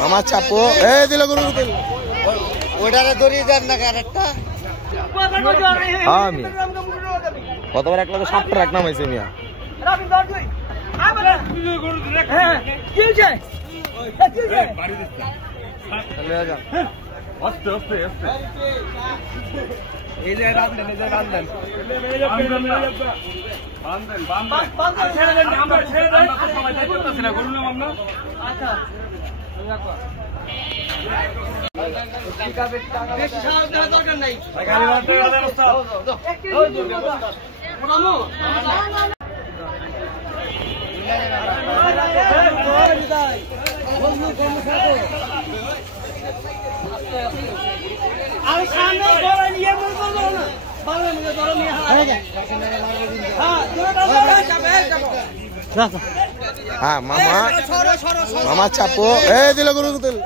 মামা চাপো এ দিল গরু ওইটারে দড়ি দেন না আরেকটা হ্যাঁ মিয়া কতবার 1,60,000 টাকা নামাইছে মিয়া এই যে রান্ধেন আমরা ছেড়ে দেন সবাই দেখতেছি না গরু নাম আমরা আচ্ছা বেশি সাহায্য দেওয়ার দরকার নাই গাড়ি ভাড়া ব্যবস্থা আর সামনে ধরে নিয়ে বলবো না বাংলা মুখে ধরে নিয়ে হ্যাঁ মামা চাপো এ দিল গরু দিল